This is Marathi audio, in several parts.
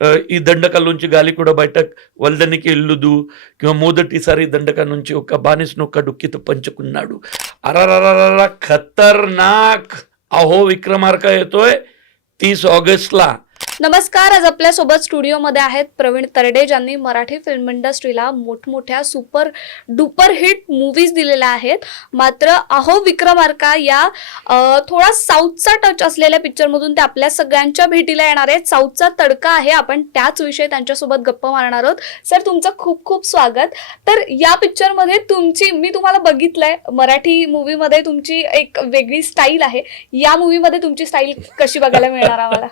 ఈ దండక నుంచి గాలికూడ బయట వల్దనికి ఇల్లుదు किंवा मोदटीसारी దండక నుంచి ఒక బానిసనొక్క డుక్కితో పంచుకున్నాడు. अररररर खतरनाक. अहो विक्रमार्क येतोय 30 ऑगस्टला. नमस्कार. आज आपल्या सोबत स्टुडिओमध्ये आहेत प्रवीण तरडे, ज्यांनी मराठी फिल्म इंडस्ट्रीला मोठमोठ्या सुपर डुपर हिट मूवीज दिलेल्या आहेत. मात्र अहो विक्रमार्का या थोडा साऊथचा टच असलेल्या पिक्चर मधून ते आपल्या सगळ्यांच्या भेटीला येणार आहेत. साऊथचा तडका आहे, आपण त्याच विषयी त्यांच्यासोबत गप्पा मारणार आहोत. सर, तुमचं खूप खूप स्वागत. तर या पिक्चर मध्ये मी तुम्हाला बघितलंय, मराठी मूवी मध्ये तुमची एक वेगळी स्टाईल आहे. या मूवी मध्ये तुमची स्टाईल कशी बघायला मिळणार आम्हाला?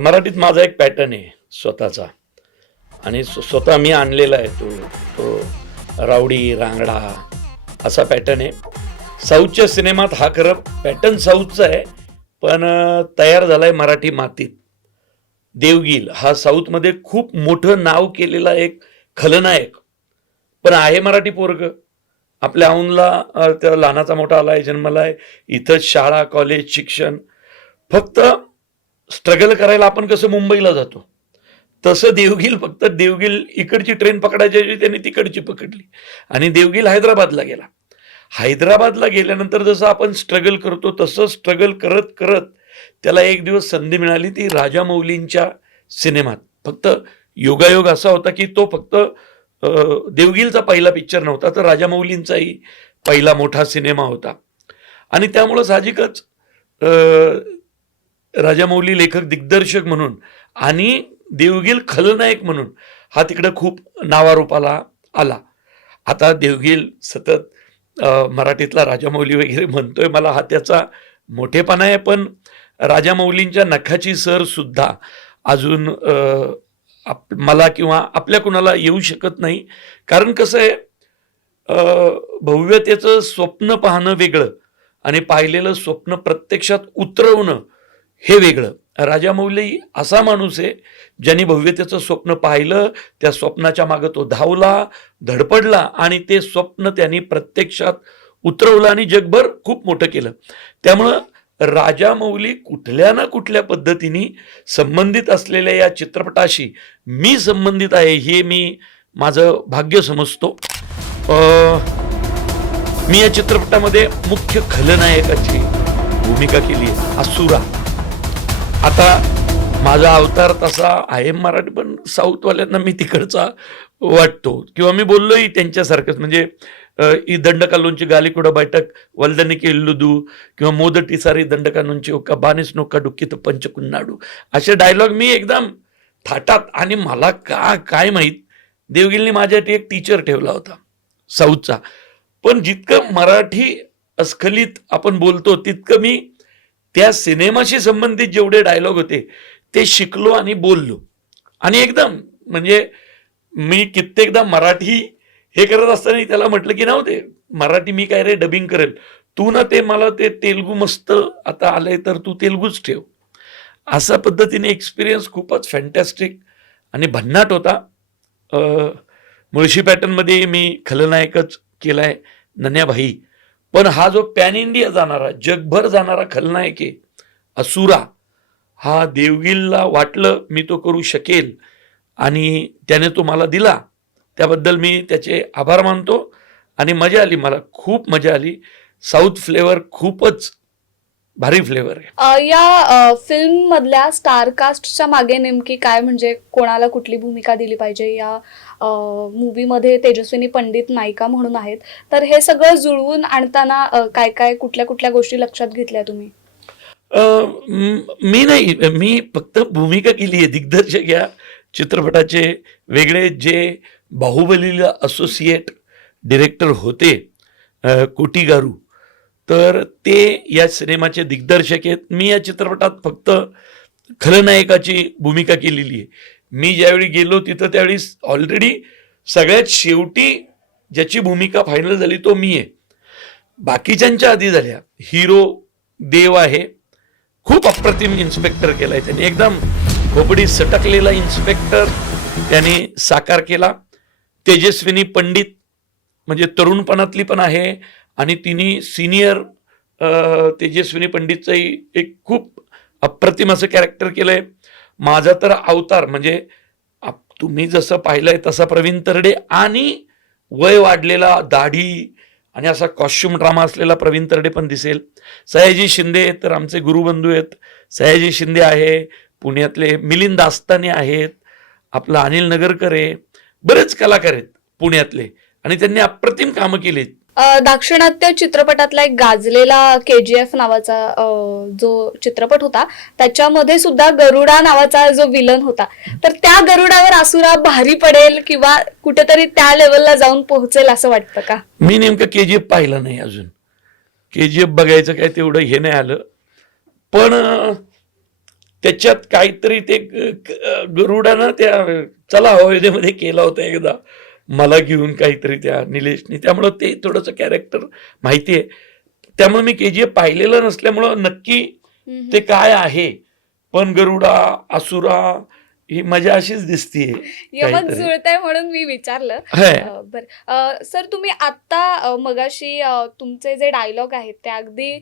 मराठीत माझा एक पॅटर्न आहे स्वतःचा, आणि स्वतः मी आणलेला आहे. तो रावडी रांगडा असा पॅटर्न आहे. साऊथच्या सिनेमात हा खरं पॅटर्न साऊथचा आहे, पण तयार झालाय मराठी मातीत. देवगील हा साऊथमध्ये खूप मोठं नाव केलेला एक खलनायक, पण आहे मराठी पोरग. आपल्या औंधला त्या लहानाचा मोठा आलाय, जन्मलाय इथं, शाळा कॉलेज शिक्षण. फक्त स्ट्रगल करायला आपण कसं मुंबईला जातो, तसं देवगील इकडची ट्रेन पकडायची ऐवजी त्यांनी तिकडची पकडली आणि देवगील हैदराबादला गेला. हैदराबादला गेल्यानंतर जसं आपण स्ट्रगल करतो तसं स्ट्रगल करत करत त्याला एक दिवस संधी मिळाली, ती राजामौलींच्या सिनेमात. फक्त योगायोग असा होता की तो फक्त देवगीलचा पहिला पिक्चर नव्हता, तर राजामौलींचाही पहिला मोठा सिनेमा होता. आणि त्यामुळं साहजिकच राजामौली लेखक दिग्दर्शक म्हणून आणि देवगील खलनायक म्हणून हा तिकडे खूप नावारूपाला आला. आता देवगील सतत मराठीतला राजामौली वगैरे म्हणतोय, मला हा त्याचा मोठेपणा आहे. पण राजामौलींच्या नखाची सर सुद्धा अजून मला किंवा आपल्या कुणाला येऊ शकत नाही. कारण कसं आहे, भव्यतेचं स्वप्न पाहणं वेगळं आणि पाहिलेलं स्वप्न प्रत्यक्षात उतरवणं हे वेगळं. राजामौली असा माणूस आहे ज्यांनी भव्यतेचं स्वप्न पाहिलं, त्या स्वप्नाच्या मागे तो धावला, धडपडला आणि ते स्वप्न त्यांनी प्रत्यक्षात उतरवलं आणि जगभर खूप मोठं केलं. त्यामुळं राजामौली कुठल्या ना कुठल्या पद्धतीने संबंधित असलेल्या या चित्रपटाशी मी संबंधित आहे, हे मी माझं भाग्य समजतो. मी या चित्रपटामध्ये मुख्य खलनायकाची भूमिका केली आहे, असुरा. आता माझा अवतार तसा आहे मराठी, पण साऊथवाल्यांना मी तिकडचा वाटतो किंवा मी बोललोही त्यांच्यासारखंच. म्हणजे ఈ దండక నుంచి గాలికూడ బయట వల్దనికి ఇల్లుదు किंवा मोदटीसारी దండక నుంచి ఒక బానిసనొక్క డుక్కితో పంచుకున్నాడు असे डायलॉग मी एकदम थाटात. आणि मला काय माहीत, देवगीलने माझ्यासाठी एक टीचर ठेवला होता साऊथचा. पण जितकं मराठी अस्खलित आपण बोलतो तितकं मी त्या सिनेमाशी संबंधित जेवढे डायलॉग होते ते शिकलो आणि बोललो. आणि एकदम म्हणजे मी कित्येकदा मराठी हे करत असताना त्याला म्हटलं की नव्हते मराठी मी काय रे डबिंग करेल, तू ना ते मला ते तेलगू मस्त आता आलंय तर तू तेलगूच ठेव. अशा पद्धतीने एक्सपिरियन्स खूपच फॅन्टॅस्टिक आणि भन्नाट होता. मुळशी पॅटर्नमध्ये मी खलनायकच केलाय, नन्याभाई. पण हा जो पॅन इंडिया जाणारा, जगभर जाणारा खलनायक आहे असुरा, हा देवगीलला वाटलं मी तो करू शकेल आणि त्याने तो मला दिला. त्याबद्दल मी त्याचे आभार मानतो आणि मजा आली, मला खूप मजा आली. साऊथ फ्लेवर खूपच भारी फ्लेवर आहे. या फिल्म मधल्या स्टार कास्टच्या मागे नेमकी काय, म्हणजे कोणाला कुठली भूमिका दिली पाहिजे? या मूवी मध्ये तेजस्विनी पंडित नायिका म्हणून आहेत, तर हे सगळं जुळवून आणताना काय काय कुठल्या कुठल्या गोष्टी लक्षात घेतल्या तुम्ही? मी फक्त भूमिका केली आहे. दिग्दर्शक या चित्रपटाचे वेगळे जे बाहुबलीला असोसिएट डिरेक्टर होते कोटी गारू, तर ते या सिनेमाचे दिग्दर्शक आहेत. मी या चित्रपटात फक्त खलनायकाची भूमिका केलेली आहे. मी ज्यावेळी गेलो तिथं त्यावेळी ऑलरेडी सगळ्यात शेवटी ज्याची भूमिका फायनल झाली तो मी आहे. बाकीच्यांच्या आधी झाल्या. हिरो देव आहे, खूप अप्रतिम इन्स्पेक्टर केलाय त्यांनी, एकदम खोपडी सटकलेला इन्स्पेक्टर त्यांनी साकार केला. तेजस्विनी पंडित म्हणजे तरुणपणातली पण आहे आणि तिने सिनियर तेजस्विनी पंडितचंही एक खूप अप्रतिम असं कॅरेक्टर केलंय. माझा तर अवतार म्हणजे तुम्ही जसं पाहिलंय तसा प्रवीण तरडे आणि वय वाढलेला दाढी आणि असा कॉस्ट्युम ड्रामा असलेला प्रवीण तरडे पण दिसेल. सयाजी शिंदे तर आमचे गुरुबंधू आहेत. सयाजी शिंदे आहे, पुण्यातले मिलिंद दास्ताने आहेत, आपला अनिल नगरकर आहे, बरेच कलाकार आहेत पुण्यातले आणि त्यांनी अप्रतिम कामं केलीत. दाक्षिणात्य चित्रपटातला एक गाजलेला KGF नावाचा जो चित्रपट होता त्याच्यामध्ये सुद्धा गरुडा नावाचा जो विलन होता, तर त्या गरुडावर असुरा भारी पडेल किंवा कुठेतरी त्या लेवलला जाऊन पोहोचेल असं वाटतं का? मी नेमकं KGF पाहिलं नाही अजून. KGF बघायचं काय तेवढं हे नाही आलं, पण त्याच्यात काहीतरी ते गरुडानं त्या चला हवेमध्ये केला होता एकदा मला घेऊन काहीतरी त्या निलेशनी, त्यामुळं ते थोडंसं कॅरेक्टर माहिती आहे. त्यामुळे मी KGF पाहिलेलं नसल्यामुळं नक्की ते काय आहे, पण गरुडा असुरा ही मजा अशीच दिसतीये. यमक जुळतंय म्हणून मी विचारलं. बरं सर, तुम्ही आता मगाशी तुमचे जे डायलॉग आहेत ते अगदी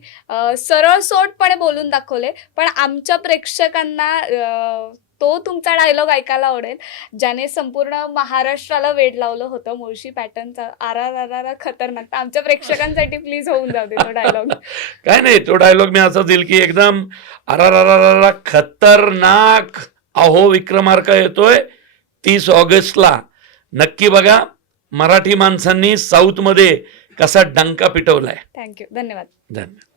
सरळ सोटपणे बोलून दाखवले, पण आमच्या प्रेक्षकांना तो तुमचा डायलॉग ऐकायला आवडेल ज्याने संपूर्ण महाराष्ट्राला वेड लावलं होतं, मुळशी पॅटर्नचा आरा खतरनाक. तर आमच्या प्रेक्षकांसाठी प्लीज होऊन जाऊ दे तो डायलॉग. काय नाही, तो डायलॉग मी असा देईल की एकदम आरा खतरनाक अहो विक्रमार्का येतोय 30 ऑगस्टला. नक्की बघा. मराठी माणसांनी साऊथ मध्ये कसा डंका पिटवलाय. थँक्यू, धन्यवाद. धन्यवाद.